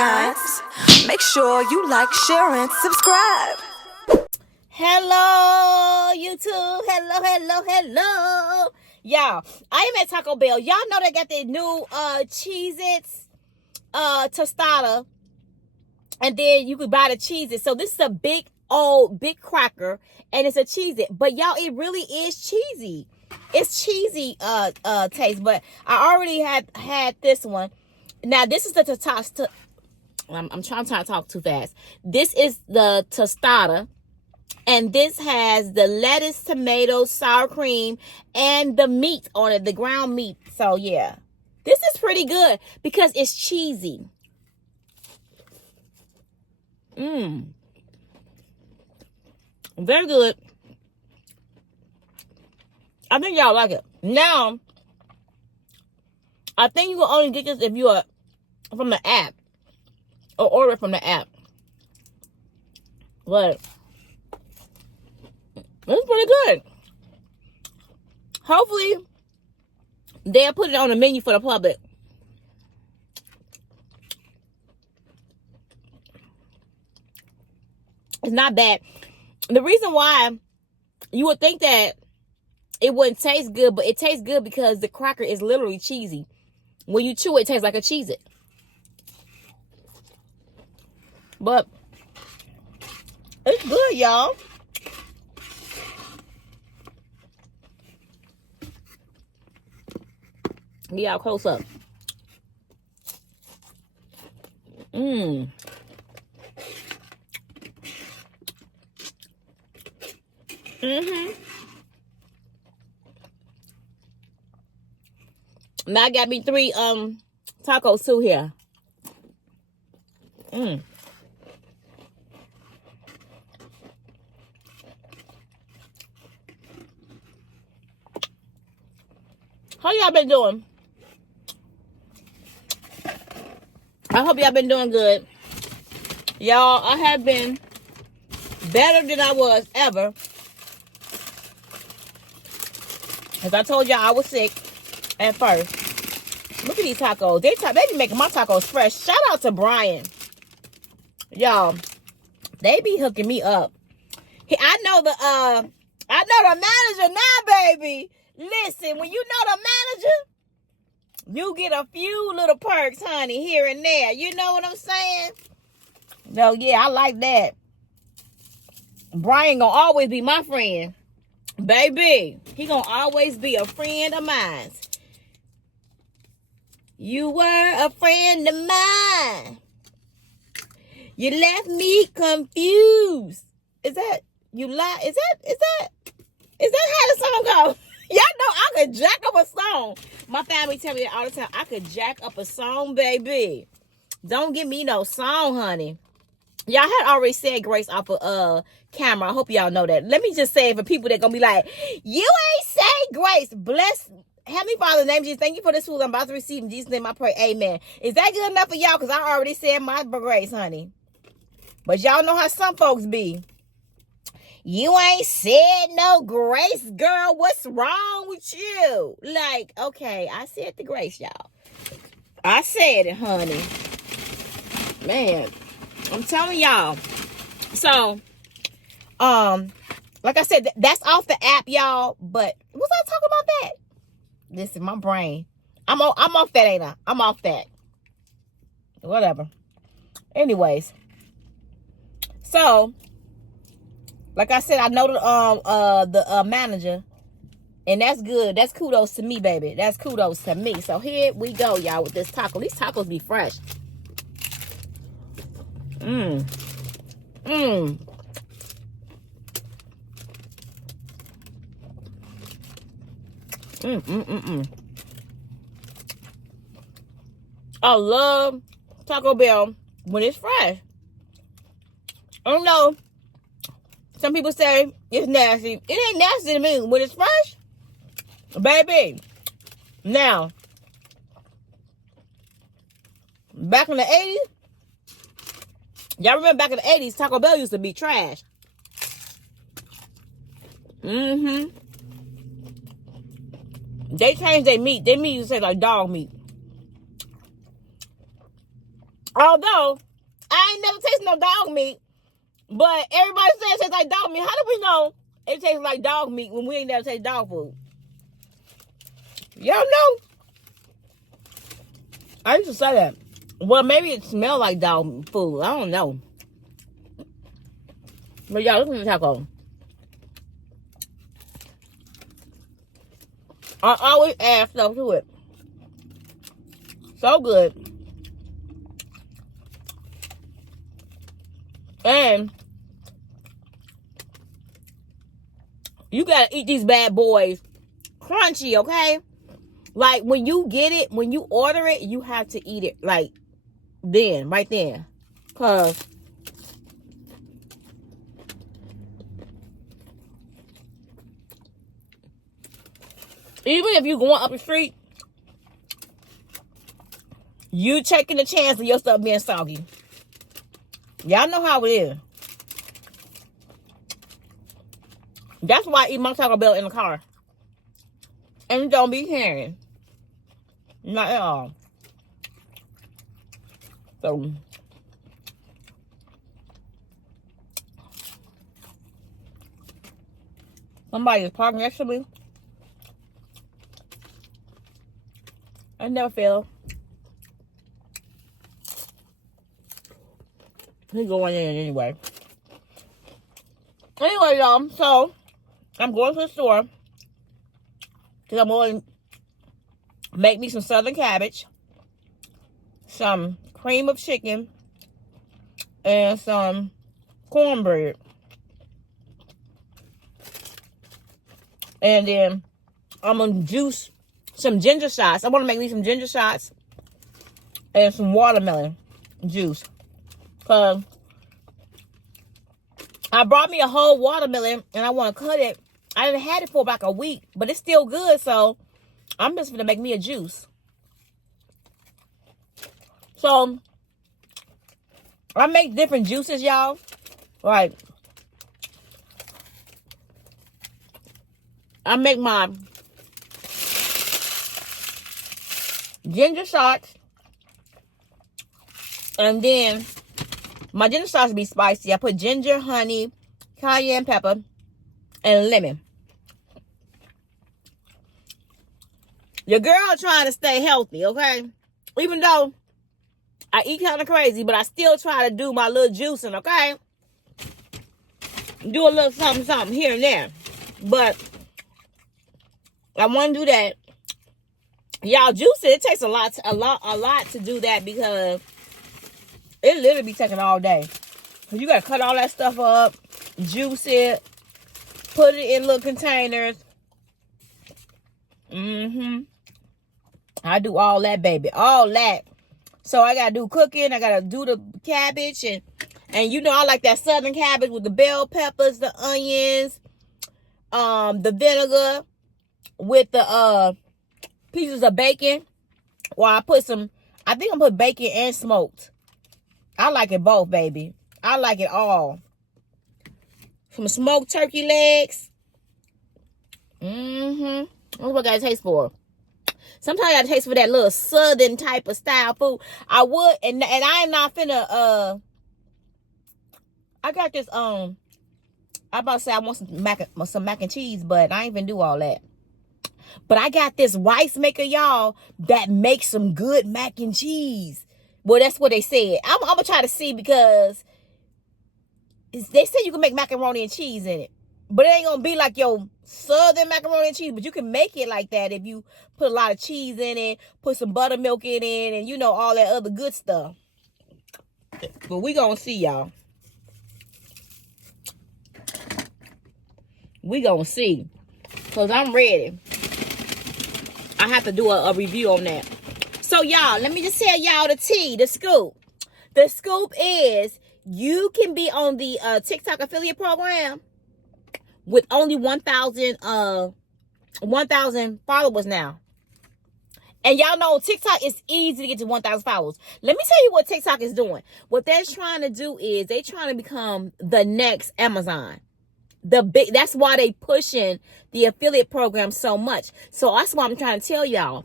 Shoutouts. Make sure you like, share, and subscribe. Hello, YouTube. Hello. Y'all, I am at Taco Bell. Y'all know they got their new Cheez-it Tostada. And then you could buy the Cheez-it. So this is a big cracker. And it's a Cheez-it. But y'all, it really is cheesy. It's cheesy taste. But I already had this one. Now, this is the Tostada. I'm trying to talk too fast. This is the Tostada. And this has the lettuce, tomato, sour cream, and the meat on it, the ground meat. So, yeah. This is pretty good because it's cheesy. Very good. I think y'all like it. Now, I think you will only get this if you are from the app. Or order from the app. But it's pretty good. Hopefully, they'll put it on the menu for the public. It's not bad. The reason why you would think that it wouldn't taste good, but it tastes good because the cracker is literally cheesy. When you chew it, it tastes like a Cheez-it. But it's good, y'all. Get y'all close up. Now I got me 3 tacos too here. How y'all been doing? I hope y'all been doing good. Y'all, I have been better than I was ever. As I told y'all, I was sick at first. Look at these tacos. They be making my tacos fresh. Shout out to Brian. Y'all, they be hooking me up. I know the manager now, baby. Listen, when you know the manager, you get a few little perks, honey, here and there. You know what I'm saying? No, yeah, I like that. Brian gonna always be my friend. Baby, he gonna always be a friend of mine. You were a friend of mine. You left me confused. Is that how the song goes? Y'all know I could jack up a song. My family tell me that all the time. I could jack up a song, baby. Don't give me no song, honey. Y'all had already said grace off of camera. I hope y'all know that. Let me just say it for people that gonna be like, you ain't say grace. Bless Heavenly Father, in the name of Jesus, thank you for this food I'm about to receive. In Jesus' name I pray, amen. Is that good enough for y'all? Because I already said my grace, honey. But y'all know how some folks be. You ain't said no grace, girl. What's wrong with you? Like, okay, I said the grace, y'all. I said it, honey. Man, I'm telling y'all. So, like I said, that's off the app, y'all. But was I talking about that? Listen, my brain. I'm off that, ain't I? I'm off that. Whatever. Anyways. So, like I said, I know the manager, and that's good. That's kudos to me, baby. That's kudos to me. So here we go, y'all, with this taco. These tacos be fresh. I love Taco Bell when it's fresh. I don't know. Some people say it's nasty. It ain't nasty to me when it's fresh. Baby. Now, back in the 80s, y'all remember back in the 80s, Taco Bell used to be trash. They changed their meat. Their meat used to say like dog meat. Although, I ain't never tasted no dog meat, but everybody says it tastes like dog meat. How do we know it tastes like dog meat when we ain't never tasted dog food? Y'all know? I used to say that. Well, maybe it smelled like dog food. I don't know. But y'all, look at the taco. I always add stuff to it. So good. And you gotta eat these bad boys crunchy, okay? Like when you get it, when you order it, you have to eat it like then, right then. Cause even if you going up the street, you taking the chance of your stuff being soggy. Y'all know how it is. That's why I eat my Taco Bell in the car. And don't be carrying. Not at all. So, somebody is parking next to me. I never fail. He's going in anyway. Anyway, y'all, so I'm going to the store because I'm going to make me some southern cabbage, some cream of chicken, and some cornbread. And then I'm going to juice some ginger shots. I want to make me some ginger shots and some watermelon juice. Because I brought me a whole watermelon and I want to cut it. I didn't had it for like a week, but it's still good. So I'm just going to make me a juice. So I make different juices, y'all. Like I make my ginger shots, and then my ginger shots be spicy. I put ginger, honey, cayenne pepper, and lemon. Your girl trying to stay healthy, okay? Even though I eat kind of crazy, but I still try to do my little juicing, okay? Do a little something, something here and there. But I want to do that. Y'all, juice it takes a lot to do that because it literally be taking all day. You gotta cut all that stuff up, juice it, put it in little containers. I do all that, baby, all that. So I gotta do cooking. I gotta do the cabbage and you know I like that southern cabbage with the bell peppers, the onions, the vinegar with the pieces of bacon. Well, I put some, I think I put bacon and smoked. I like it both, baby. I like it all. Some smoked turkey legs. That's what I gotta taste for. Sometimes I gotta taste for that little southern type of style food. I would, and I am not finna, I got this, I about to say I want some mac and cheese, but I ain't even do all that. But I got this rice maker, y'all, that makes some good mac and cheese. Well, that's what they said. I'm going to try to see because they said you can make macaroni and cheese in it. But it ain't going to be like your southern macaroni and cheese. But you can make it like that if you put a lot of cheese in it, put some buttermilk in it, and you know, all that other good stuff. But we going to see, y'all. We going to see. Because I'm ready. I have to do a review on that. So, y'all, let me just tell y'all the tea, the scoop. The scoop is you can be on the TikTok affiliate program with only 1,000 followers now. And y'all know TikTok is easy to get to 1,000 followers. Let me tell you what TikTok is doing. What they're trying to do is they're trying to become the next Amazon. That's why they pushing the affiliate program so much. So that's why I'm trying to tell y'all.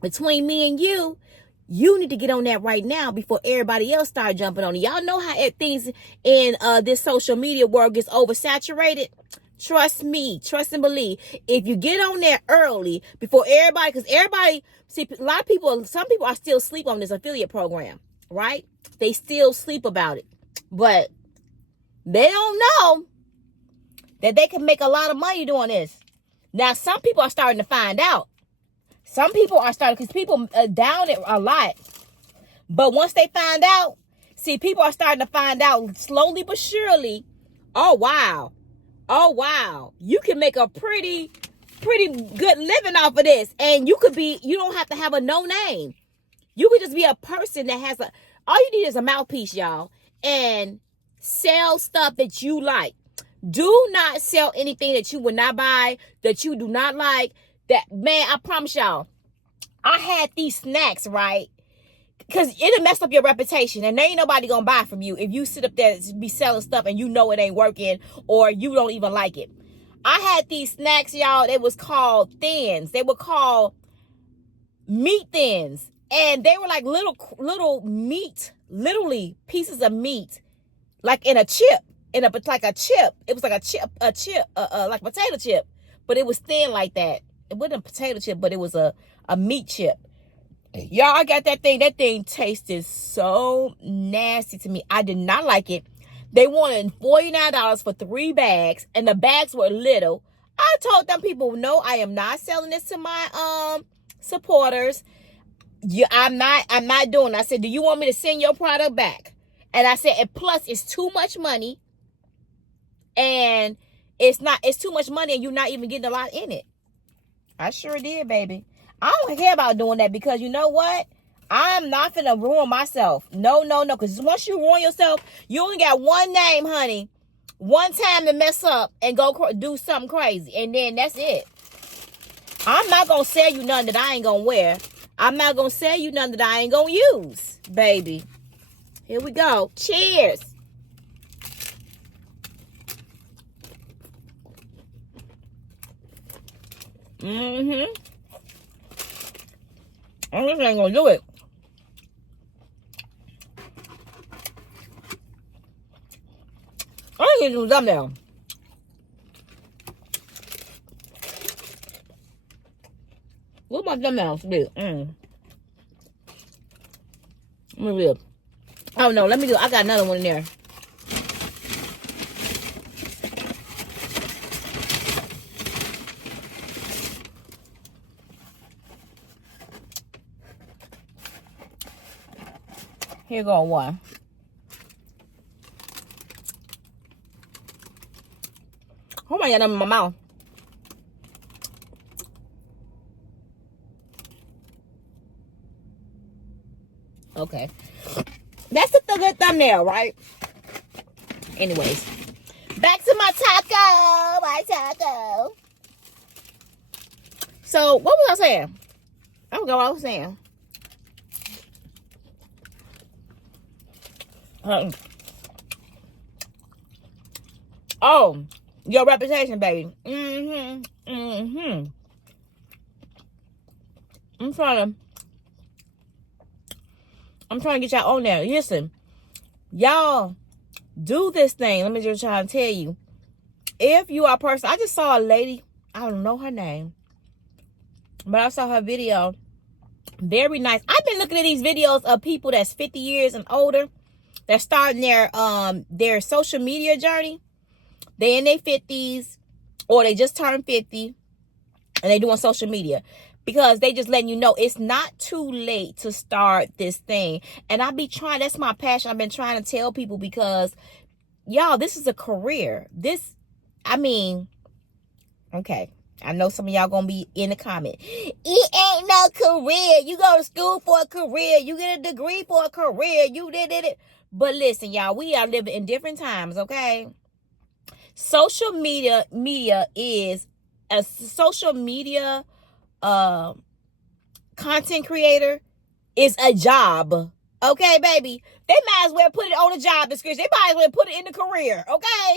Between me and you, You need to get on that right now before everybody else start jumping on it. Y'all know how things in this social media world gets oversaturated. Trust me, trust and believe. If you get on there early before everybody, because everybody, see, a lot of people, some people are still asleep on this affiliate program, right? They still sleep about it. But they don't know that they can make a lot of money doing this. Now, some people are starting to find out. Some people are starting, because people down it a lot. But once they find out, see, people are starting to find out slowly but surely, oh, wow. Oh, wow. You can make a pretty good living off of this. And you don't have to have a no name. You could just be a person that has all you need is a mouthpiece, y'all. And sell stuff that you like. Do not sell anything that you would not buy, that you do not like. That, man, I promise y'all, I had these snacks, right? Because it'll mess up your reputation. And there ain't nobody going to buy from you if you sit up there and be selling stuff and you know it ain't working or you don't even like it. I had these snacks, y'all. They was called Thins. They were called meat thins. And they were like little meat, literally pieces of meat, like in a chip. Like a chip. It was like a chip, like a potato chip. But it was thin like that. It wasn't a potato chip, but it was a meat chip. Y'all, I got that thing. That thing tasted so nasty to me. I did not like it. They wanted $49 for 3 bags, and the bags were little. I told them people, no, I am not selling this to my supporters. Yeah, I'm not doing it. I said, do you want me to send your product back? And I said, and plus it's too much money. And it's too much money and you're not even getting a lot in it. I sure did, baby. I don't care about doing that because you know what? I'm not finna ruin myself. No. Because once you ruin yourself, you only got one name, honey. One time to mess up and go do something crazy. And then that's it. I'm not going to sell you nothing that I ain't going to wear. I'm not going to sell you nothing that I ain't going to use, baby. Here we go. Cheers. I just ain't gonna do it. I ain't gonna do thumbnail. What's my thumbnail do? Let me do. Oh no, let me do. I got another one in there. Here go one. Oh my God, I'm in my mouth. Okay. That's a good thumbnail, right? Anyways. Back to my taco. So, what was I saying? I forgot what I was saying. Oh, your reputation, baby. I'm trying to get y'all on there. Listen, y'all do this thing. Let me just try and tell you. If you are a person, I just saw a lady. I don't know her name, but I saw her video. Very nice. I've been looking at these videos of people that's 50 years and older. They're starting their social media journey. They in their 50s or they just turned 50 and they doing social media because they just letting you know it's not too late to start this thing. And I be trying, that's my passion. I've been trying to tell people because y'all, this is a career. Okay. I know some of y'all gonna be in the comment. It ain't no career. You go to school for a career. You get a degree for a career. You did it. But listen, y'all, we are living in different times, okay? Social media is a social media content creator is a job. Okay, baby? They might as well put it on the job description. They might as well put it in the career, okay?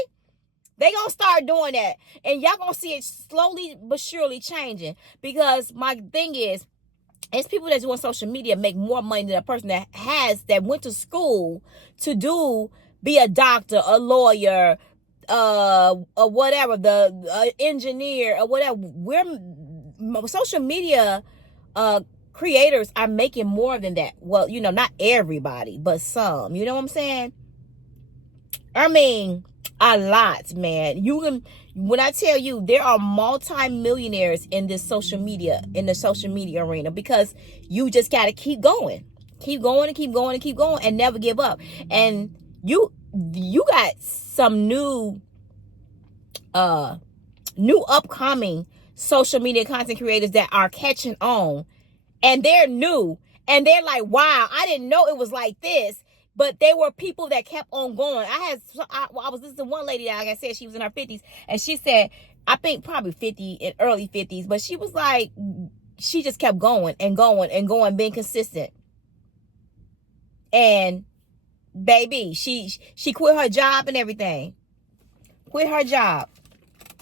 They gonna start doing that. And y'all gonna see it slowly but surely changing. Because my thing is, It's people that do on social media make more money than a person that went to school to be a doctor, a lawyer, or whatever, the engineer or whatever. Social media creators are making more than that. Well, not everybody, but some. You know what I'm saying? I mean, a lot, man. When I tell you, there are multi-millionaires in the social media arena, because you just got to keep going and never give up. And you got some new upcoming social media content creators that are catching on, and they're new, and they're like, wow, I didn't know it was like this. But they were people that kept on going. I was listening to one lady that, like I said, she was in her 50s. And she said, I think probably 50 in early 50s. But she was like, she just kept going and going and going, being consistent. And baby, she quit her job and everything. Quit her job.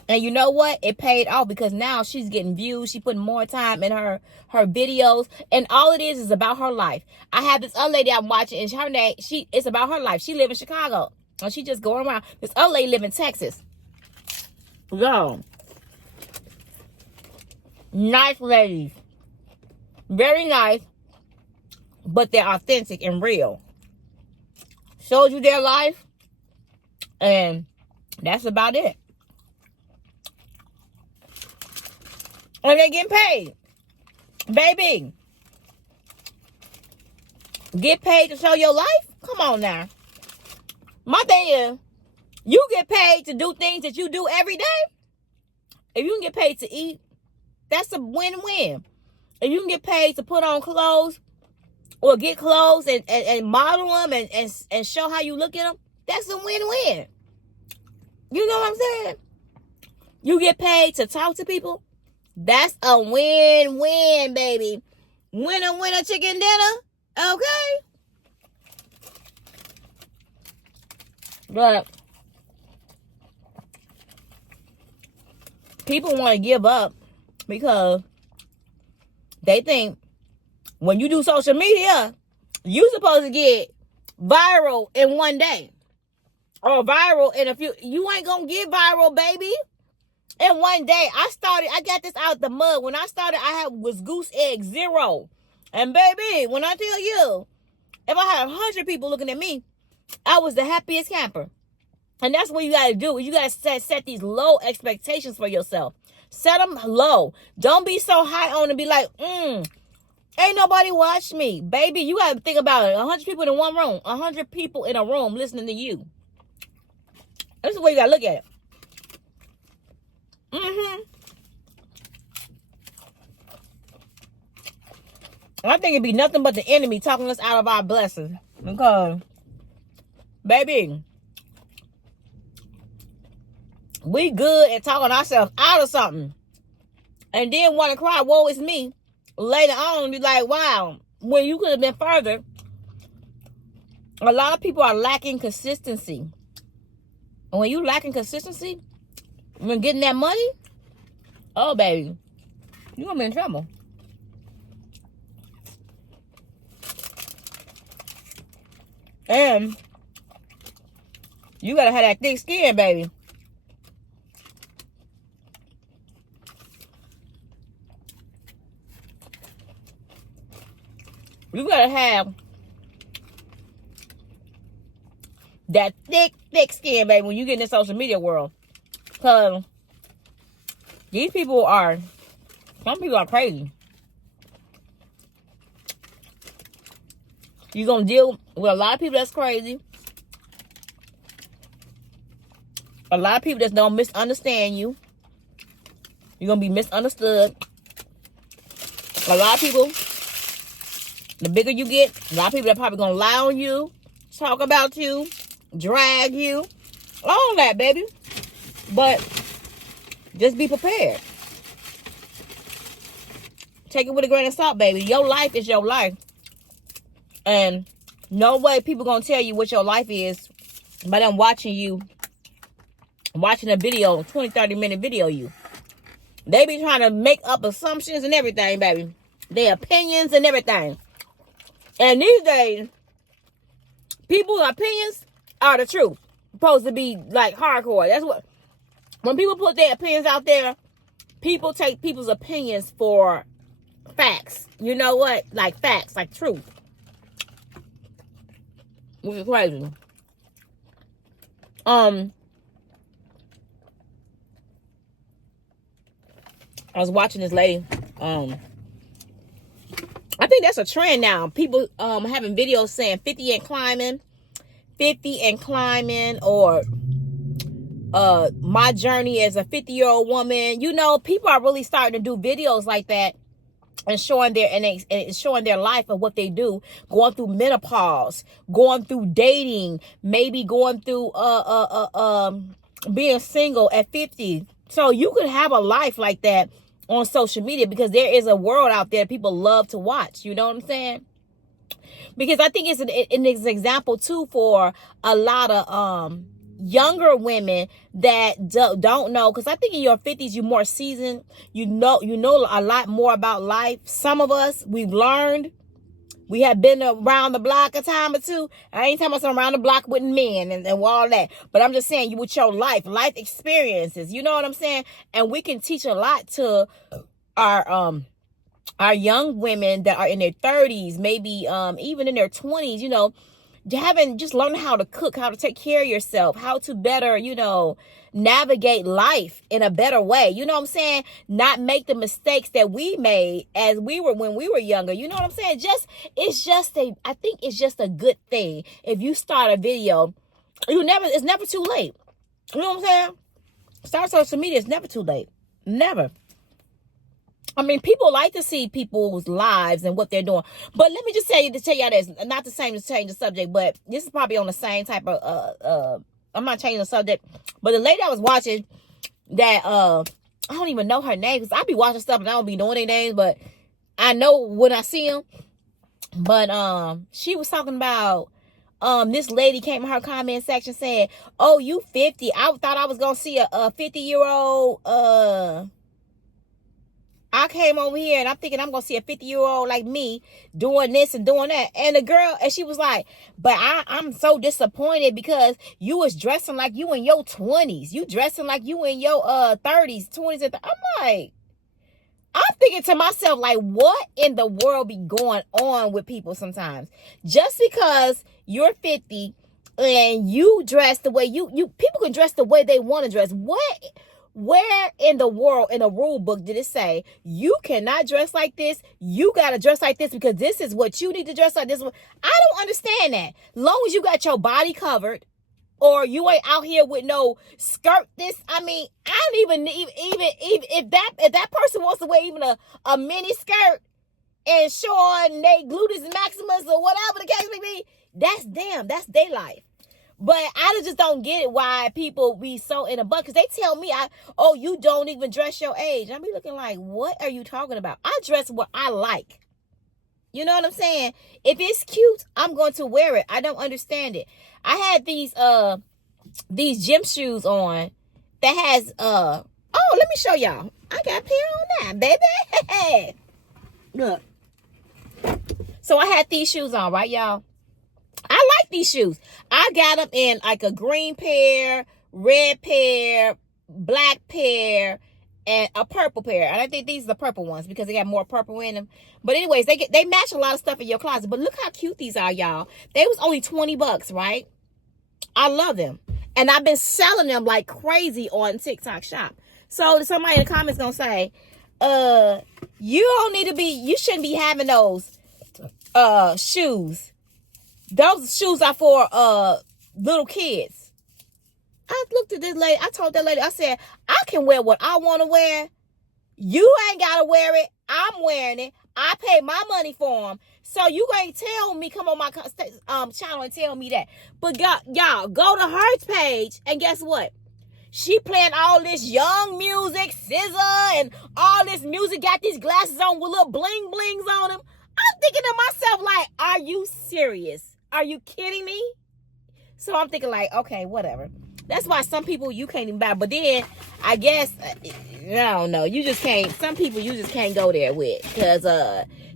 And you know what? It paid off, because now she's getting views. She's putting more time in her videos. And all it is about her life. I have this other lady I'm watching, and her name, it's about her life. She live in Chicago. And she just going around. This other lady live in Texas. Yo. Nice ladies. Very nice. But they're authentic and real. Showed you their life. And that's about it. And they getting paid. Baby. Get paid to show your life? Come on now. My thing is, you get paid to do things that you do every day. If you can get paid to eat, that's a win-win. If you can get paid to put on clothes, or get clothes and model them and show how you look at them, that's a win-win. You know what I'm saying? You get paid to talk to people, that's a win-win, baby. Winner, winner, chicken dinner. Okay? But people want to give up because they think when you do social media, you supposed to get viral in one day. Or viral in a few. You ain't going to get viral, baby. And one day, I got this out the mud. When I started, was goose egg 0. And baby, when I tell you, if I had 100 people looking at me, I was the happiest camper. And that's what you got to do. You got to set these low expectations for yourself. Set them low. Don't be so high on and be like, ain't nobody watch me. Baby, you got to think about it. 100 people in one room. 100 people in a room listening to you. This is the way you got to look at it. I think it'd be nothing but the enemy talking us out of our blessings. Because, baby, we good at talking ourselves out of something. And then want to cry, woe is me, later on, be like, wow, when you could have been further. A lot of people are lacking consistency. And when you lacking consistency, when getting that money, oh, baby, you're going to be in trouble. And you got to have that thick skin, baby. You got to have that thick skin, baby, when you get in the social media world. Because some people are crazy. You're going to deal with a lot of people that's crazy. A lot of people that don't misunderstand you. You're going to be misunderstood. A lot of people, the bigger you get, a lot of people are probably going to lie on you, talk about you, drag you, all that, baby. But just be prepared. Take it with a grain of salt, baby. Your life is your life. And no way people going to tell you what your life is by them watching a video, 20, 30-minute video you. They be trying to make up assumptions and everything, baby. their opinions and everything. And these days, people's opinions are the truth. Supposed to be like hardcore. That's what, when people put their opinions out there, people take people's opinions for facts. You know what? Like facts, like truth. Which is crazy. I was watching this lady. I think that's a trend now. People having videos saying 50 and climbing, or my journey as a 50-year-old woman. You know, people are really starting to do videos like that and showing their life of what they do, going through menopause, going through dating, maybe going through being single at 50. So you could have a life like that on social media, because there is a world out there people love to watch. You know what I'm saying? Because I think it's an example too for a lot of younger women that don't know. Because I think in your 50s you're more seasoned. You know a lot more about life. Some of us, we've learned. We have been around the block a time or two. I ain't talking about around the block with men and all that. But I'm just saying, you with your life experiences. You know what I'm saying? And we can teach a lot to our young women that are in their 30s, maybe even in their 20s, you know, just learning how to cook, how to take care of yourself, how to better, you know, navigate life in a better way. You know what I'm saying? Not make the mistakes that we made when we were younger. You know what I'm saying? I think it's just a good thing. If you start a video, it's never too late. You know what I'm saying? Start social media. It's never too late. Never. I mean, people like to see people's lives and what they're doing. But let me just tell y'all this. Not the same to change the subject, but this is probably on the same type of, I'm not changing the subject. But the lady I was watching that, I don't even know her name, because I be watching stuff and I don't be knowing their names, but I know when I see them. But she was talking about, this lady came in her comment section saying, "Oh, you 50. I thought I was going to see a 50-year-old, I came over here and I'm thinking I'm going to see a 50-year-old like me doing this and doing that." And the girl, and she was like, "But I'm so disappointed because you was dressing like you in your 20s. You dressing like you in your 30s, 20s. I'm like, I'm thinking to myself, like, what in the world be going on with people sometimes? Just because you're 50 and you dress the way people can dress the way they want to dress. Where in the world, in a rule book, did it say you cannot dress like this? You got to dress like this because this is what you need to dress like this. I don't understand that. Long as you got your body covered, or you ain't out here with no skirt. I mean, I don't even if that person wants to wear even a mini skirt and showing they gluteus maximus or whatever the case may be, that's their life. But I just don't get it why people be so in a butt. Because they tell me, you don't even dress your age. I be looking like, what are you talking about? I dress what I like. You know what I'm saying? If it's cute, I'm going to wear it. I don't understand it. I had these gym shoes on that has, let me show y'all. I got a pair on now, baby. Look. So I had these shoes on, right, y'all? I like these shoes. I got them in like a green pair, red pair, black pair, and a purple pair. And I think these are the purple ones because they got more purple in them. But anyways, they match a lot of stuff in your closet. But look how cute these are, y'all. They was only $20, right? I love them. And I've been selling them like crazy on TikTok shop. So somebody in the comments gonna say, you shouldn't be having those shoes. Those shoes are for little kids. I looked at this lady. I told that lady, I said, I can wear what I want to wear. You ain't got to wear it. I'm wearing it. I pay my money for them. So you ain't tell me, come on my channel and tell me that. But y'all, go to her page and guess what? She playing all this young music, SZA, and all this music, got these glasses on with little bling blings on them. I'm thinking to myself, like, are you serious? Are you kidding me? So I'm thinking like, okay, whatever. That's why some people you can't even buy. But then I guess, I don't know. You just can't, some people you just can't go there with. Because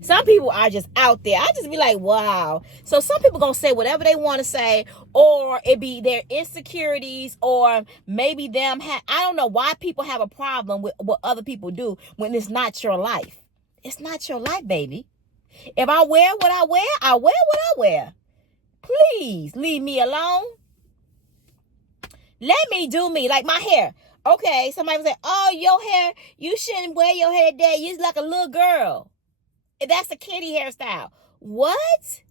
some people are just out there. I just be like, wow. So some people going to say whatever they want to say, or it be their insecurities, or maybe them I don't know why people have a problem with what other people do when it's not your life. It's not your life, baby. If I wear what I wear, I wear what I wear. Please leave me alone. Let me do me. Like my hair. Okay, somebody was like, oh, your hair, you shouldn't wear your hair that day. You're like a little girl. That's a kitty hairstyle. What?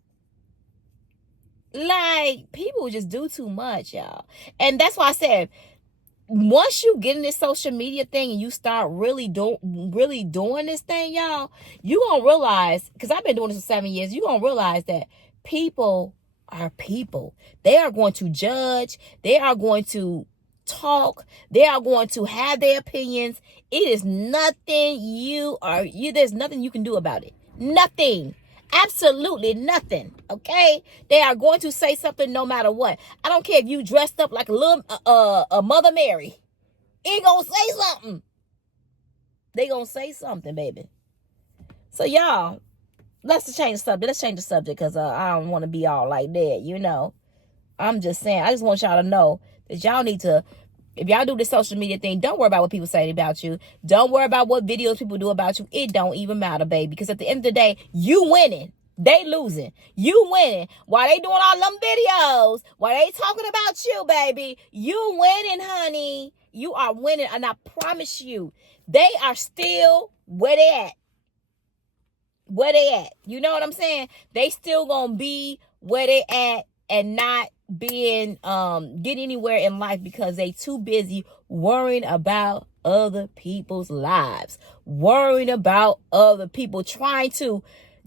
Like, people just do too much, y'all. And that's why I said, once you get in this social media thing and you start really doing this thing, y'all, you gonna realize, because I've been doing this for 7 years, you gonna realize that people are people. They are going to judge. They are going to talk. They are going to have their opinions. It is nothing there's nothing you can do about it. Nothing. Absolutely nothing. Okay? They are going to say something no matter what. I don't care if you dressed up like a little a Mother Mary. It gonna say something. They gonna say something, baby. So y'all, let's change the subject. Let's change the subject, because I don't want to be all like that, you know. I'm just saying, I just want y'all to know that y'all need to, if y'all do this social media thing, don't worry about what people say about you. Don't worry about what videos people do about you. It don't even matter, baby. Because at the end of the day, you winning. They losing. You winning. While they doing all them videos, while they talking about you, baby, you winning, honey. You are winning. And I promise you, they are still where they at. Where they at. You know what I'm saying? They still gonna be where they at and not being get anywhere in life, because they too busy worrying about other people's lives, worrying about other people, trying to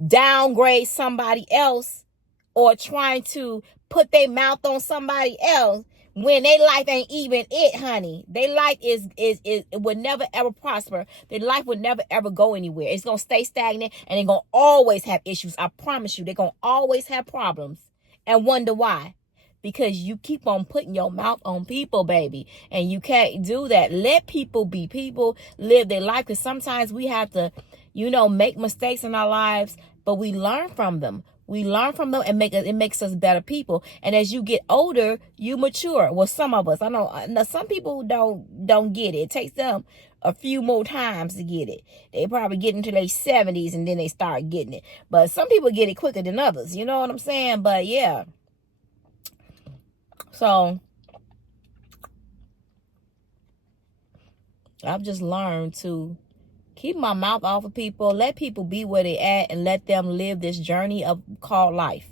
downgrade somebody else, or trying to put their mouth on somebody else when their life ain't even it, honey. Their life is it would never ever prosper. Their life would never ever go anywhere. It's gonna stay stagnant, and they're gonna always have issues. I promise you, they're gonna always have problems and wonder why. Because you keep on putting your mouth on people, baby. And you can't do that. Let people be people, live their life. Because sometimes we have to, make mistakes in our lives, but we learn from them. We learn from them, and it makes us better people. And as you get older, you mature. Well, some of us, I know some people don't get it. It takes them a few more times to get it. They probably get into their 70s and then they start getting it. But some people get it quicker than others. You know what I'm saying? But yeah. So I've just learned to keep my mouth off of people, let people be where they at, and let them live this journey called life.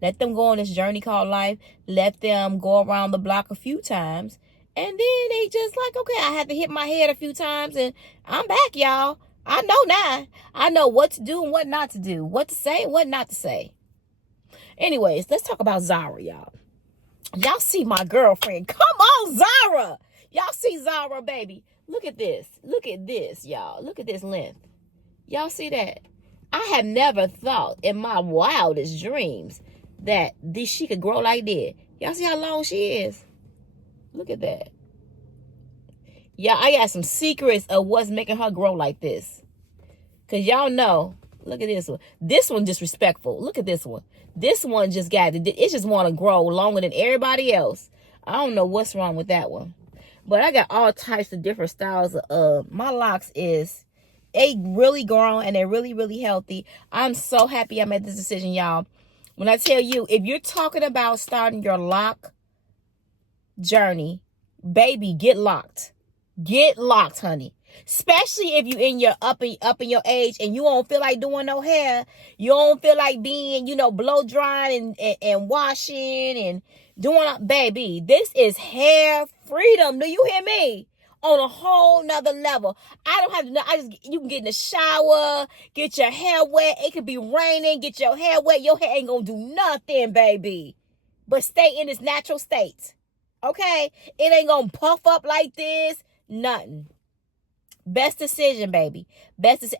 Let them go on this journey called life. Let them go around the block a few times. And then they just like, okay, I had to hit my head a few times and I'm back, y'all. I know now. I know what to do and what not to do. What to say and what not to say. Anyways, let's talk about Zara, y'all. Y'all see my girlfriend. Come on, Zara. Y'all see Zara, baby. Look at this. Look at this, y'all. Look at this length. Y'all see that? I have never thought in my wildest dreams that she could grow like that. Y'all see how long she is? Look at that. Y'all, I got some secrets of what's making her grow like this. Because y'all know. Look at this one. This one disrespectful. Look at this one. This one just it just want to grow longer than everybody else. I don't know what's wrong with that one. But I got all types of different styles of my locks they really grown and they're really, really healthy. I'm so happy I made this decision, y'all. When I tell you, if you're talking about starting your lock journey, baby, get locked. Get locked, honey. Especially if you in your up in your age and you don't feel like doing no hair. You don't feel like being, blow drying and washing and doing, baby. This is hair freedom. Do you hear me? On a whole nother level. I don't have to, you can get in the shower, get your hair wet. It could be raining, get your hair wet. Your hair ain't gonna do nothing, baby. But stay in its natural state. Okay? It ain't gonna puff up like this. Nothing. Best decision, baby.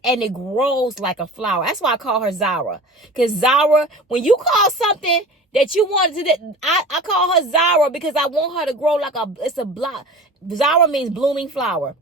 And it grows like a flower. That's why I call her Zara. Because Zara, when you call something that you wanted to, I call her Zara because I want her to grow like it's a block. Zara means blooming flower.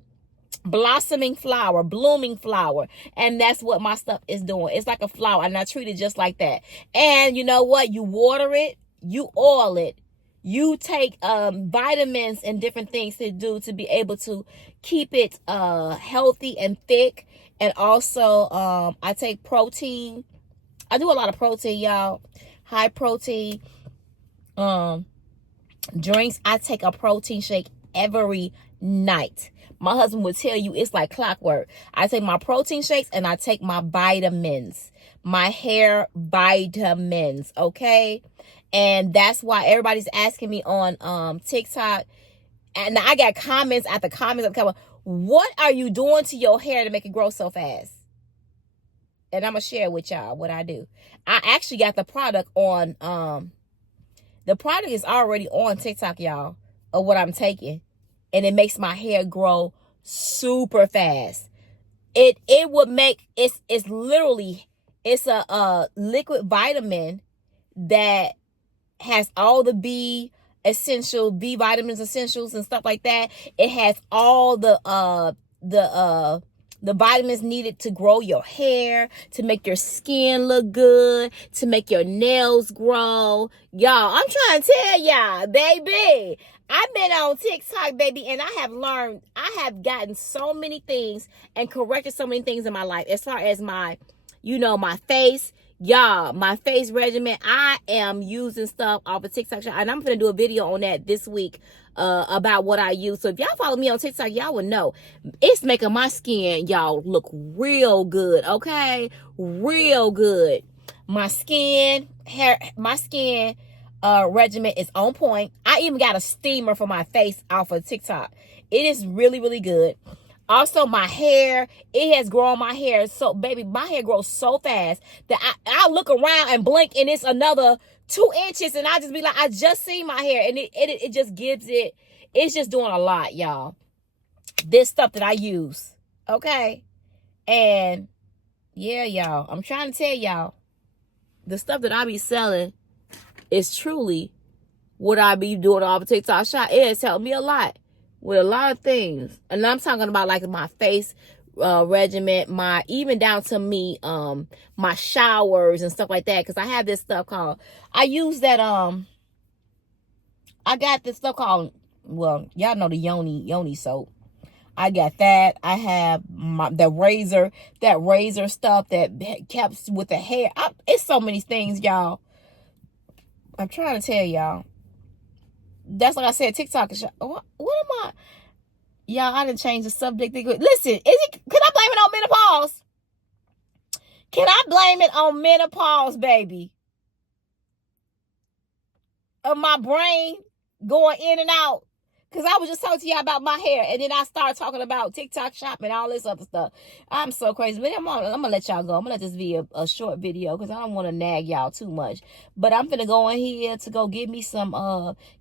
Blossoming flower, blooming flower. And that's what my stuff is doing. It's like a flower, and I treat it just like that. And you know what? You water it, you oil it, you take vitamins and different things to do to be able to keep it healthy and thick. And also I take protein. I do a lot of protein, y'all. High protein drinks. I take a protein shake every night. My husband would tell you it's like clockwork. I take my protein shakes and I take my vitamins, my hair vitamins, okay? And that's why everybody's asking me on TikTok, and I got comments after comments of coming, what are you doing to your hair to make it grow so fast? And I'm going to share with y'all what I do. I actually got the product on, the product is already on TikTok, y'all, of what I'm taking. And it makes my hair grow super fast. It would make, it's literally, it's a liquid vitamin that has all the B vitamins essentials and stuff like that. It has all the vitamins needed to grow your hair, to make your skin look good, to make your nails grow. Y'all, I'm trying to tell y'all, baby, I've been on TikTok, baby, and I have gotten so many things and corrected so many things in my life as far as my, my face. Y'all, my face regimen, I am using stuff off of TikTok, and I'm going to do a video on that this week about what I use. So if y'all follow me on TikTok, y'all would know it's making my skin, y'all, look real good, okay? Real good. My skin regimen is on point. I even got a steamer for my face off of TikTok. It is really, really good. Also, my hair, it has grown my hair. So, baby, my hair grows so fast that I look around and blink and it's another 2 inches. And I just be like, I just seen my hair. And it just gives it, it's just doing a lot, y'all. This stuff that I use. Okay? And, yeah, y'all, I'm trying to tell y'all, the stuff that I be selling is truly what I be doing off of TikTok shop. It has helped me a lot with a lot of things. And I'm talking about like my face regimen, even down to me, my showers and stuff like that. Because I have this stuff called, I use that, I got this stuff called, well, y'all know the Yoni soap. I got that. I have that razor stuff that keeps with the hair. It's so many things, y'all. I'm trying to tell y'all. That's like I said, TikTok is, what am I? Y'all, I didn't change the subject. Listen, can I blame it on menopause? Can I blame it on menopause, baby? Of my brain going in and out? Because I was just talking to y'all about my hair, and then I started talking about TikTok shop and all this other stuff. I'm so crazy. But I'm going to let y'all go. I'm going to let this be a short video because I don't want to nag y'all too much. But I'm finna go in here to go get me some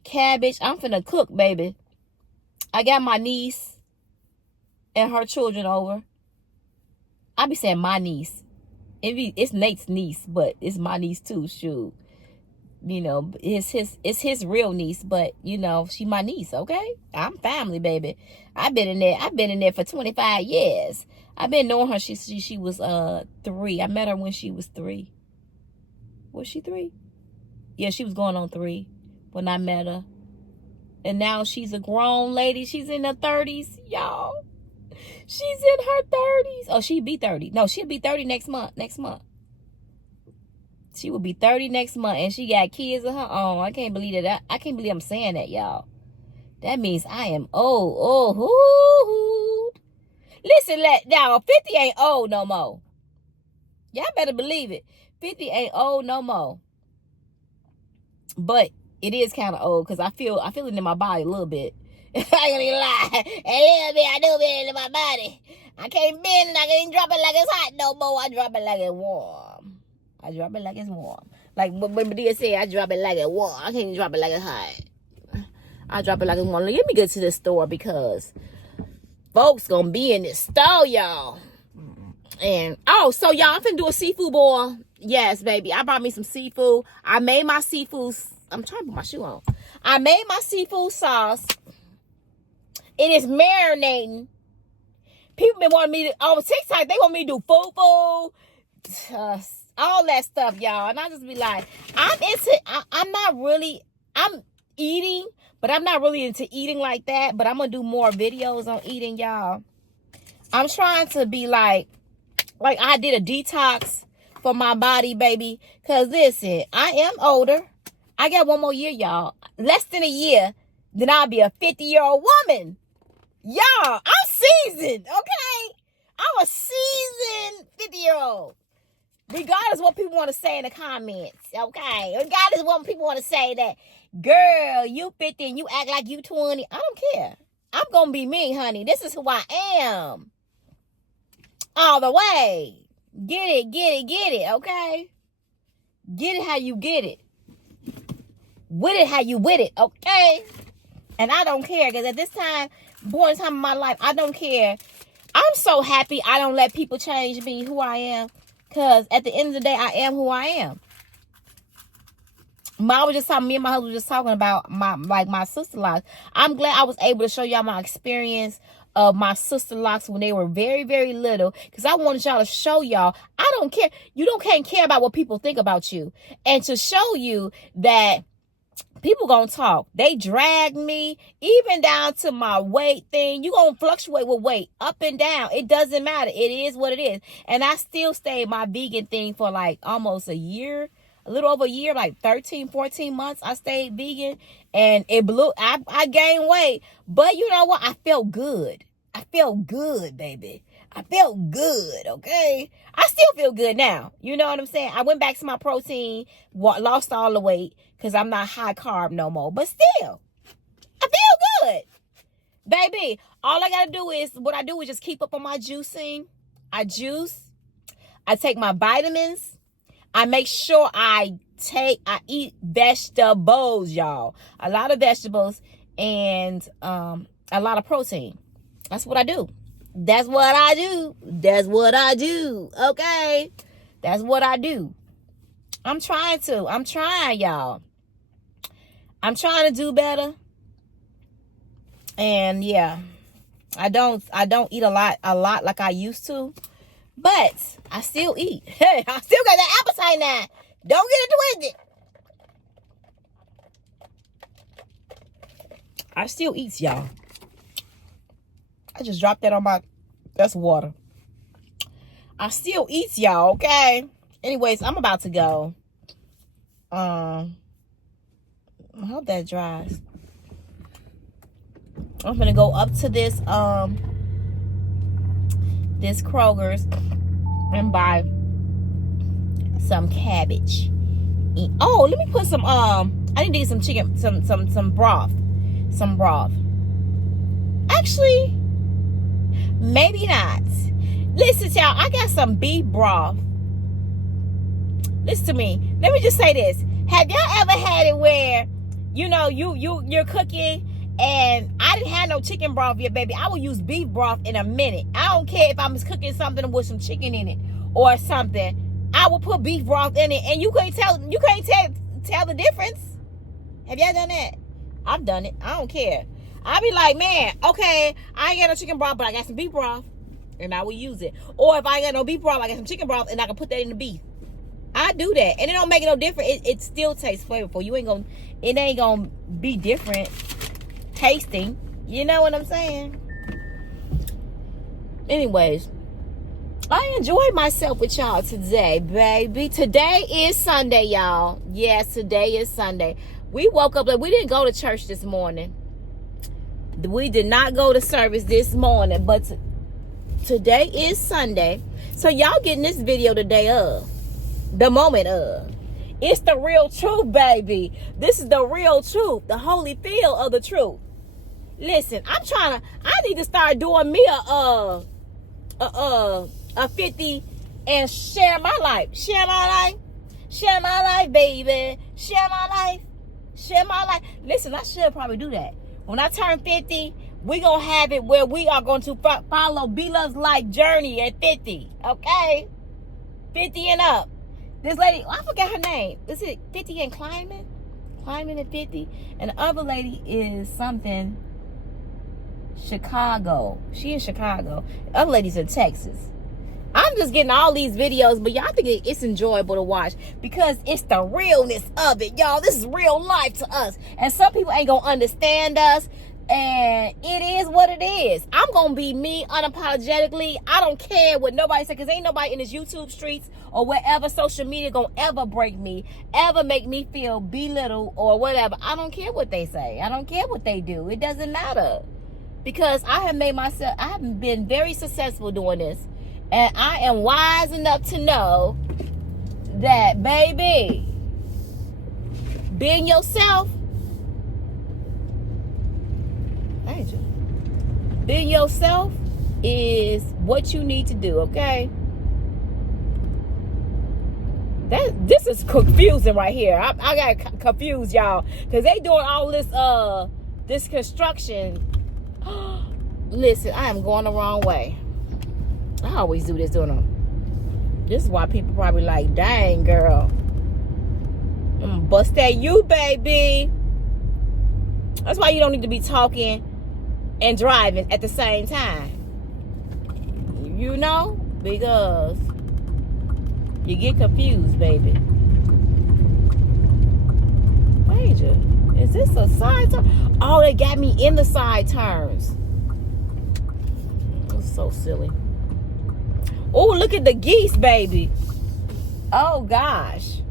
cabbage. I'm finna cook, baby. I got my niece and her children over. I be saying my niece. It's Nate's niece, but it's my niece too, shoot. It's his real niece, but she my niece, okay? I'm family, baby. I've been in there for 25 years. I've been knowing her. She was 3. I met her when she was 3. Was she 3? Yeah, she was going on 3 when I met her. And now she's a grown lady. She's in her 30s, y'all. She's in her 30s. Oh, she'll be 30. No, she'll be 30 next month. She will be 30 next month, and she got kids of her own. I can't believe that. I can't believe I'm saying that, y'all. That means I am old. Listen, y'all, 50 ain't old no more. Y'all better believe it. 50 ain't old no more. But it is kind of old because I feel it in my body a little bit. I ain't gonna even lie. A little bit, I do feel it in my body. I can't bend and I can't drop it like it's hot no more. I drop it like it's warm. Like what Medea said, I drop it like it's warm. I can't drop it like it's hot. I drop it like it's warm. Let me get to this store because folks gonna be in this store, y'all. And so y'all, I'm finna do a seafood boil. Yes, baby. I brought me some seafood. I made my seafood. I'm trying to put my shoe on. I made my seafood sauce. It is marinating. People been wanting me to, on TikTok, they want me to do fufu, all that stuff, y'all. And I just be like, I'm eating, but I'm not really into eating like that. But I'm going to do more videos on eating, y'all. I'm trying to be like I did a detox for my body, baby. Because listen, I am older. I got one more year, y'all. Less than a year, then I'll be a 50-year-old woman. Y'all, I'm seasoned, okay? I'm a seasoned 50-year-old. Regardless of what people want to say in the comments, okay? Regardless of what people want to say that, girl, you 50 and you act like you 20. I don't care. I'm going to be me, honey. This is who I am. All the way. Get it, okay? Get it how you get it. With it how you with it, okay? And I don't care, because at this time, born time of my life, I don't care. I'm so happy I don't let people change me, who I am. Because at the end of the day, I am who I am. Me and my husband were just talking about my sister locks. I'm glad I was able to show y'all my experience of my sister locks when they were very, very little. Because I wanted y'all to show y'all, I don't care. Can't care about what people think about you. And to show you that people gonna talk. They drag me even down to my weight thing. You gonna fluctuate with weight up and down. It doesn't matter. It is what it is. And I still stayed my vegan thing for like almost a year, a little over a year, like 13, 14 months. I stayed vegan and it blew. I gained weight, but you know what? I felt good. I felt good, baby. I felt good, okay? I still feel good now. You know what I'm saying? I went back to my protein, lost all the weight because I'm not high carb no more. But still, I feel good. Baby, all I got to do is, what I do is just keep up on my juicing. I juice. I take my vitamins. I make sure I eat vegetables, y'all. A lot of vegetables and a lot of protein. That's what I do. That's what I do. That's what I do. Okay. That's what I do. I'm trying, y'all. I'm trying to do better. And yeah, I don't eat a lot like I used to, but I still eat. Hey, I still got that appetite now. Don't get it twisted. I still eat, y'all. I just dropped that on that's water. I still eat, y'all, okay? Anyways, I'm about to go. I hope that dries. I'm gonna go up to this Kroger's and buy some cabbage. Oh, let me put some I need to get some chicken, some broth. Some broth. Actually, maybe not. Listen, y'all, I got some beef broth. Listen to me. Let me just say this. Have y'all ever had it where, you know, you're cooking and I didn't have no chicken broth yet, baby. I will use beef broth in a minute. I don't care if I'm cooking something with some chicken in it or something. I will put beef broth in it and you can't tell the difference. Have y'all done that? I've done it. I don't care. I'll be like, man, okay, I ain't got no chicken broth, but I got some beef broth, and I will use it. Or if I ain't got no beef broth, I got some chicken broth, and I can put that in the beef. I do that, and it don't make it no different. It still tastes flavorful. It ain't gonna be different tasting. You know what I'm saying? Anyways, I enjoyed myself with y'all today, baby. Today is Sunday, y'all. Yes, today is Sunday. We woke up, we didn't go to church this morning. We did not go to service this morning, but today is Sunday. So y'all getting this video the day of, the moment of. It's the real truth, baby. This is the real truth, the holy feel of the truth. Listen, I need to start doing me a 50 and share my life. Share my life, baby. Share my life. Listen, I should probably do that. When I turn 50, we gonna have it where we are going to follow Bloveslife journey at 50, okay? 50 and up. This lady, I forgot her name. Is it 50 and climbing? Climbing at 50. And the other lady is something Chicago. She in Chicago. The other lady's in Texas. I'm just getting all these videos, but y'all think it's enjoyable to watch because it's the realness of it, y'all. This is real life to us. And some people ain't gonna understand us. And it is what it is. I'm gonna be me unapologetically. I don't care what nobody says, because ain't nobody in this YouTube streets or wherever social media gonna ever break me, ever make me feel belittled or whatever. I don't care what they say. I don't care what they do. It doesn't matter. Because I have been very successful doing this. And I am wise enough to know that, baby, being yourself, Angel, being yourself is what you need to do, okay? This is confusing right here. I got confused, y'all, because they doing all this construction. Listen, I am going the wrong way. I always do this, don't I? This is why people probably like, dang, girl, I'm gonna bust at you, baby. That's why you don't need to be talking and driving at the same time. You know? Because you get confused, baby. Major, is this a side turn? Oh, they got me in the side turns. That's so silly. Oh, look at the geese, baby. Oh, gosh.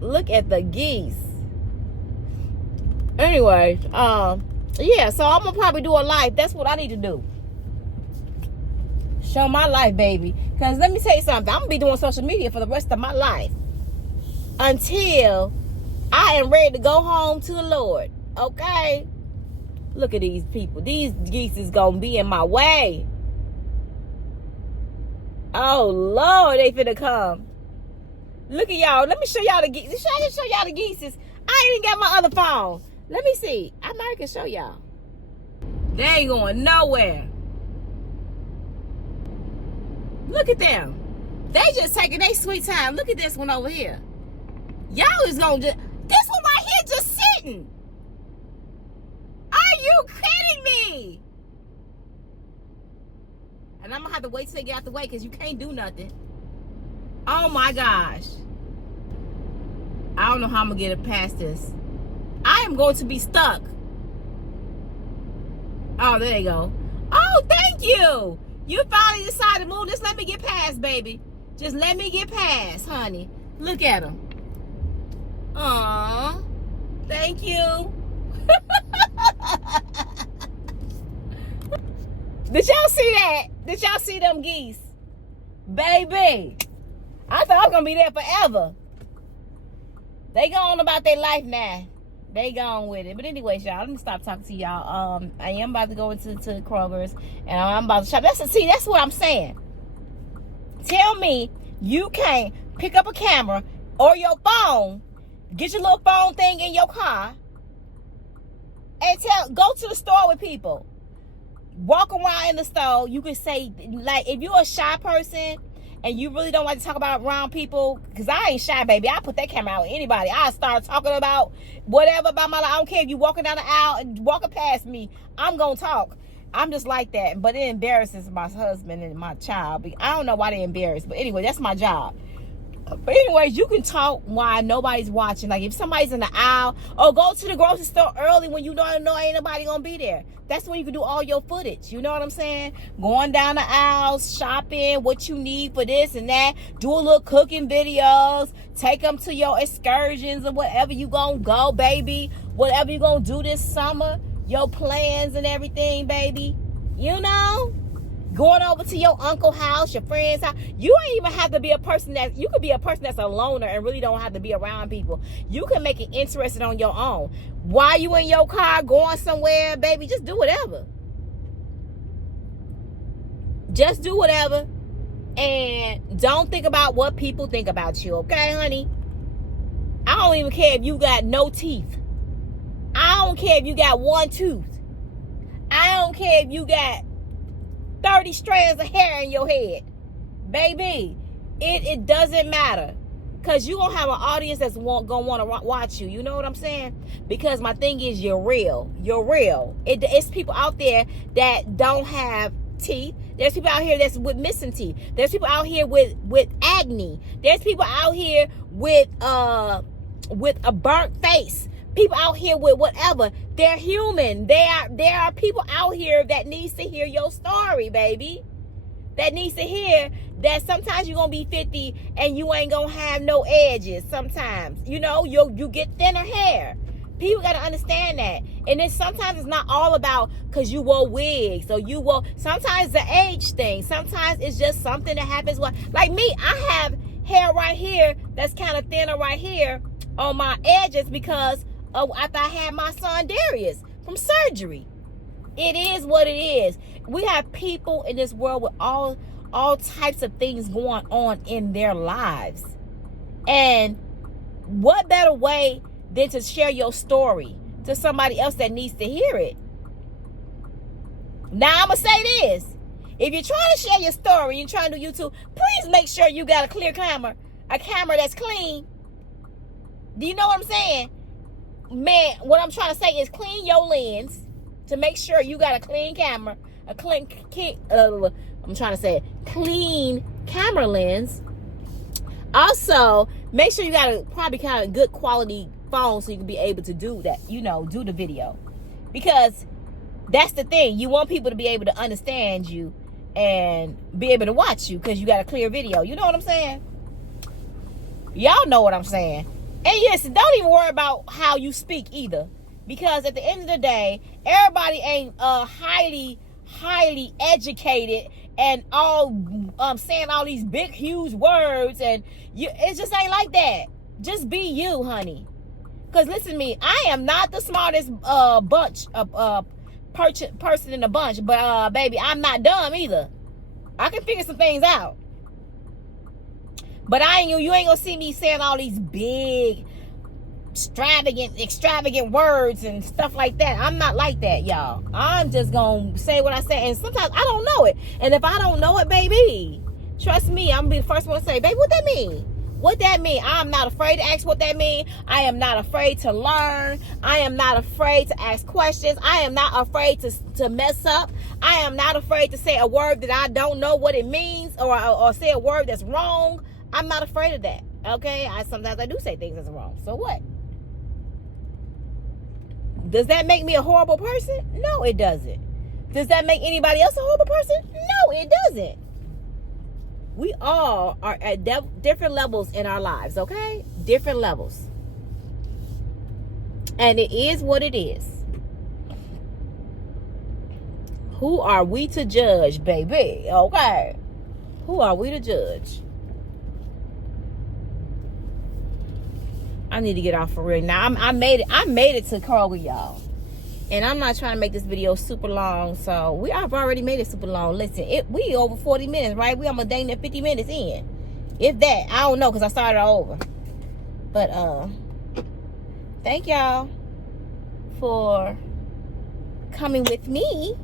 Look at the geese. Anyway, yeah, so I'm going to probably do a live. That's what I need to do. Show my life, baby. Because let me tell you something. I'm going to be doing social media for the rest of my life. Until I am ready to go home to the Lord. Okay? Look at these people. These geese is going to be in my way. Oh, Lord, they finna come. Look at y'all. Let me show y'all the geese. Show y'all the geese. I ain't even got my other phone. Let me see. I might can show y'all. They ain't going nowhere. Look at them. They just taking their sweet time. Look at this one over here. Y'all is gonna just... This one right here just sitting. Are you kidding me? And I'm gonna have to wait till they get out the way because you can't do nothing. Oh my gosh. I don't know how I'm gonna get it past this. I am going to be stuck. Oh, there you go. Oh, thank you. You finally decided to move. Just let me get past, baby. Just let me get past, honey. Look at them. Aww. Thank you. Did y'all see that? Did y'all see them geese? Baby. I thought I was going to be there forever. They going about their life now. They gone with it. But anyways, y'all, let me stop talking to y'all. I am about to go into Kroger's, and I'm about to shop. That's what I'm saying. Tell me you can't pick up a camera or your phone, get your little phone thing in your car, and go to the store with people. Walk around in the store. You can say, like, if you're a shy person and you really don't like to talk about around people, because I ain't shy, baby. I put that camera out with anybody. I start talking about whatever about my life. I don't care if you walking down the aisle and walking past me. I'm going to talk. I'm just like that. But it embarrasses my husband and my child. I don't know why they embarrassed. But anyway, that's my job. But anyways, you can talk while nobody's watching. Like if somebody's in the aisle, or go to the grocery store early when you don't know ain't nobody going to be there. That's when you can do all your footage. You know what I'm saying? Going down the aisles, shopping, what you need for this and that. Do a little cooking videos. Take them to your excursions or whatever you gonna go, baby. Whatever you gonna do this summer. Your plans and everything, baby. You know? Going over to your uncle's house, your friend's house. You ain't even have to be a person you could be a person that's a loner and really don't have to be around people. You can make it interesting on your own. While you in your car going somewhere, baby, just do whatever. Just do whatever. And don't think about what people think about you, okay, honey? I don't even care if you got no teeth. I don't care if you got one tooth. I don't care if you got 30 strands of hair in your head. Baby, it doesn't matter. Because you going to have an audience that's going to want to watch you. You know what I'm saying? Because my thing is, you're real. You're real. It's people out there that don't have teeth. There's people out here that's with missing teeth. There's people out here with acne. There's people out here with a burnt face. People out here with whatever. They're human. There are people out here that needs to hear your story, baby. That needs to hear that sometimes you're going to be 50 and you ain't going to have no edges sometimes. You know, you get thinner hair. People got to understand that. And then sometimes it's not all about because you wore wigs or you wore, sometimes the age thing. Sometimes it's just something that happens. Like me, I have hair right here that's kind of thinner right here on my edges because of after I had my son Darius from surgery. It is what it is. We have people in this world with all types of things going on in their lives. And what better way than to share your story to somebody else that needs to hear it? Now, I'm going to say this. If you're trying to share your story, you're trying to do YouTube, please make sure you got a clear camera, a camera that's clean. Do you know what I'm saying? Man, what I'm trying to say is clean your lens to make sure you got a clean camera, clean camera lens. Also, make sure you got a probably kind of good quality phone so you can be able to do that, do the video. Because that's the thing. You want people to be able to understand you and be able to watch you because you got a clear video. You know what I'm saying? Y'all know what I'm saying. And yes, don't even worry about how you speak either. Because at the end of the day, everybody ain't highly educated and all saying all these big, huge words. And it just ain't like that. Just be you, honey. Because listen to me, I am not the smartest person in the bunch. But, baby, I'm not dumb either. I can figure some things out. But you ain't going to see me saying all these big, extravagant words and stuff like that. I'm not like that, y'all. I'm just gonna say what I say, and sometimes I don't know it. And if I don't know it, baby, trust me, I'm gonna be the first one to say, baby, what that mean? What that mean? I'm not afraid to ask what that mean. I am not afraid to learn. I am not afraid to ask questions. I am not afraid to mess up. I am not afraid to say a word that I don't know what it means or say a word that's wrong. I'm not afraid of that. Okay? Sometimes I do say things that's wrong. So what? Does that make me a horrible person? No, it doesn't. Does that make anybody else a horrible person? No, it doesn't. We all are at different levels in our lives, okay? Different levels. And it is what it is. Who are we to judge, baby? Okay. Who are we to judge? I need to get off for real. Now I made it to Kroger, y'all. And I'm not trying to make this video super long, so I've already made it super long. Listen, we over 40 minutes, right? We almost dang near 50 minutes in. If that, I don't know, because I started over. But thank y'all for coming with me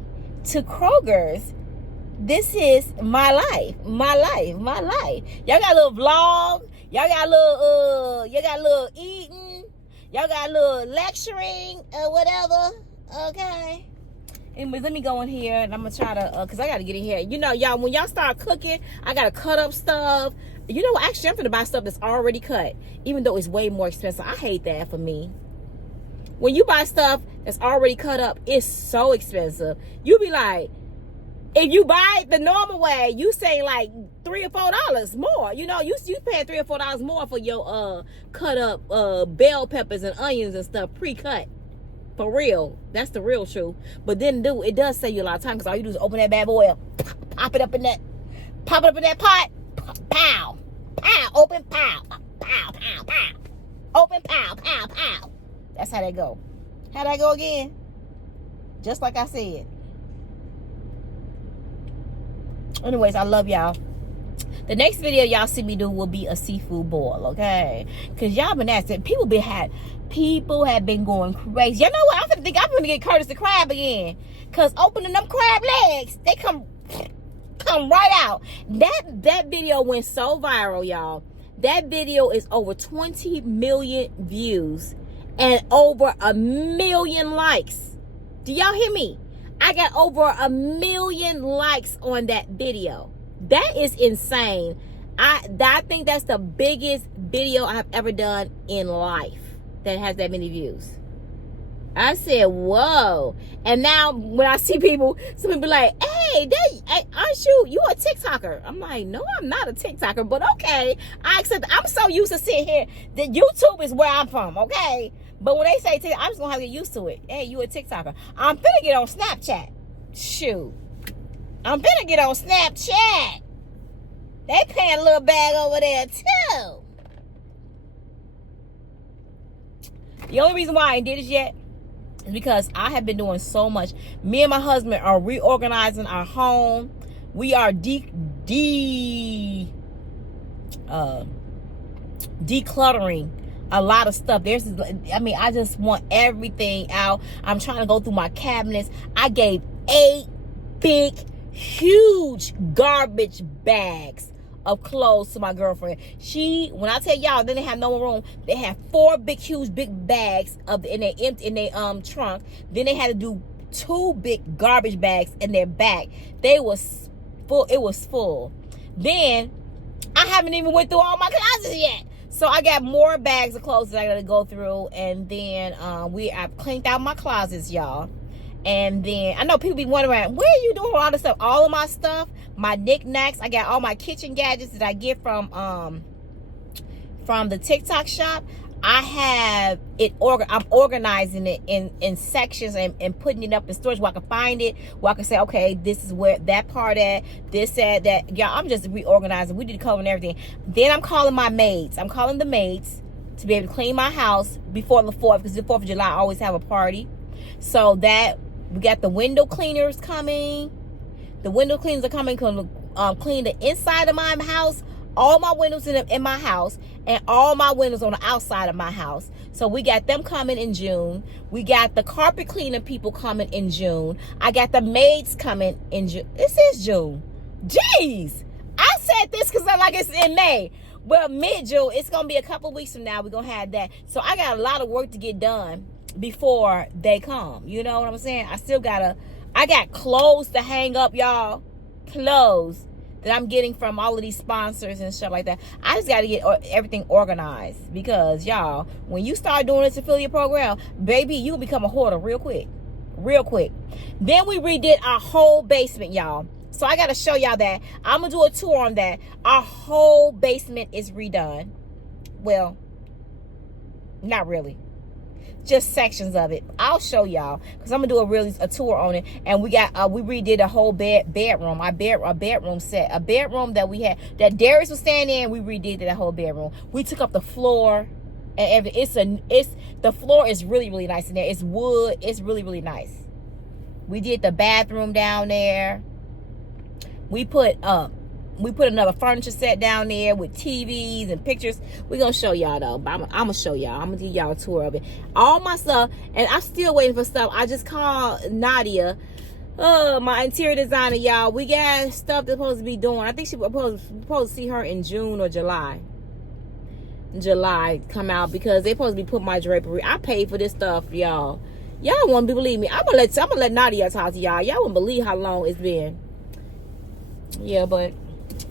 to Kroger's. This is my life. Y'all got a little vlog. Y'all got a little eating. Y'all got a little lecturing or whatever. Okay. Anyways, let me go in here and I'm gonna try to, cause I gotta get in here. You know, y'all, when y'all start cooking, I gotta cut up stuff. You know what? Actually, I'm gonna buy stuff that's already cut, even though it's way more expensive. I hate that for me. When you buy stuff that's already cut up, it's so expensive. You be like, if you buy it the normal way, you say like $3 or $4 more. You know, you paying $3 or $4 more for your cut up bell peppers and onions and stuff pre-cut. For real. That's the real truth. But then it does save you a lot of time, because all you do is open that bad boy up, pop it up in that pot, pow, pow, open, pow, pow, pow, pow, open, pow, pow, pow. That's how that go. How that go again? Just like I said. Anyways, I love y'all. The next video y'all see me do will be a seafood boil, okay? Because y'all been asking. People have been going crazy. You know what? I'm gonna get Curtis the crab again. Because opening them crab legs, they come right out. That video went so viral, y'all, That video is over 20 million views and over 1 million likes. Do y'all hear me? I got over 1 million likes on that video. That is insane. I think that's the biggest video I've ever done in life that has that many views. I said, whoa. And now when I see people, some people like, hey, aren't you a TikToker? I'm like, no, I'm not a TikToker, but okay. I accept. I'm so used to sitting here that YouTube is where I'm from, okay? But when they say TikTok, I'm just going to have to get used to it. Hey, you a TikToker. I'm finna get on Snapchat. Shoot. I'm finna get on Snapchat. They paying a little bag over there, too. The only reason why I ain't did this yet is because I have been doing so much. Me and my husband are reorganizing our home. We are decluttering a lot of stuff. I just want everything out. I'm trying to go through my cabinets. I gave 8 big, huge garbage bags of clothes to my girlfriend. When I tell y'all, they didn't have no more room. They had 4 big, huge, big bags in their trunk. Then they had to do 2 big garbage bags in their back. They was full. It was full. Then I haven't even went through all my closets yet. So I got more bags of clothes that I gotta go through, and then I've cleaned out my closets, y'all. And then I know people be wondering, where are you doing all this stuff? All of my stuff, my knickknacks. I got all my kitchen gadgets that I get from the TikTok shop. I have it. I'm organizing it in sections and putting it up in storage where I can find it. Where I can say, okay, this is where that part at. This at that. Yeah, I'm just reorganizing. We did cover and everything. Then I'm calling my maids. I'm calling the maids to be able to clean my house before the 4th, because the 4th of July I always have a party. So that. We got the window cleaners coming. The window cleaners are coming to clean the inside of my house, all my windows in my house, and all my windows on the outside of my house. So we got them coming in June. We got the carpet cleaning people coming in June. I got the maids coming in June. This is June. Jeez. I said this because I like it's in May. Well, mid-June, it's going to be a couple weeks from now. We're going to have that. So I got a lot of work to get done before they come. You know what I'm saying? I got clothes to hang up, y'all. Clothes that I'm getting from all of these sponsors and stuff like that. I just got to get everything organized, because y'all, when you start doing this affiliate program, baby, you'll become a hoarder real quick. Then we redid our whole basement, y'all. So I got to show y'all that. I'm going to do a tour on that. Our whole basement is redone. Well, not really. Just sections of it. I'll show y'all, because I'm gonna do a tour on it. And we redid a whole bedroom. A bedroom set. A bedroom that we had, that Darius was staying in. We redid that whole bedroom. We took up the floor and everything. The floor is really, really nice in there. It's wood. It's really, really nice. We did the bathroom down there. We put another furniture set down there with TVs and pictures. We're going to show y'all, though. I'm going to show y'all. I'm going to give y'all a tour of it. All my stuff, and I'm still waiting for stuff. I just called Nadia, my interior designer, y'all. We got stuff that's supposed to be doing. I think she's supposed to see her in June or July. July come out, because they supposed to be putting my drapery. I paid for this stuff, y'all. Y'all won't believe me. I'm gonna let Nadia talk to y'all. Y'all won't believe how long it's been. Yeah, but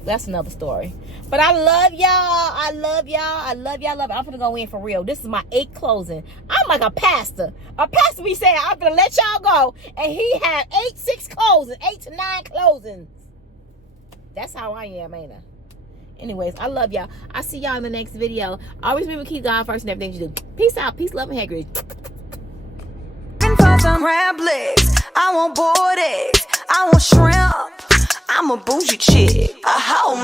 that's another story. But I love y'all. I love y'all. I love y'all. I'm gonna go in for real. This is my 8th closing. I'm like a pastor. A pastor be saying, I'm gonna let y'all go, and he had 8 to 9 closings. That's how I am, ain't I? Anyways, I love y'all. I'll see y'all in the next video. Always remember, keep God first in everything you do. Peace out. Peace, love, and haggard. For some crab legs, I want boiled eggs, I want shrimp. I'm a bougie chick, a hoe.